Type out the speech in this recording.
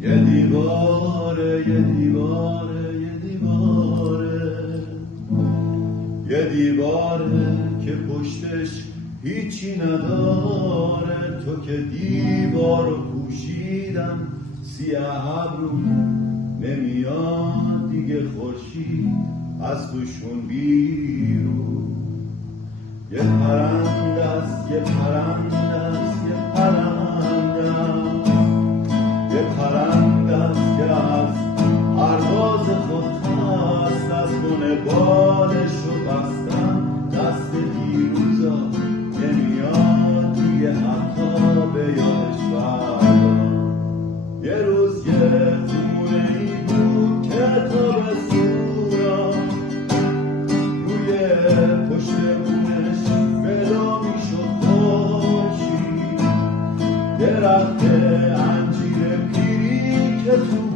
یه دیواره یه دیواره یه دیواره، یه دیواره که پشتش هیچی نداره. تو که دیوارو پوشیدم سیاه ابرو، نمیاد دیگه خورشید از توشون بیرون. یه پرنده است یه پرنده است یه پرنده است، یه پرنده است که از پرواز خود هست. از گونه بالشو بستن دست دیروزا، نمیاد دیگه حتی به یادش فردا. یه روز یه خونه ای بود که تابستونا روی پشت بونش فدا میشد خورشید. درخت انجیر پیری که تو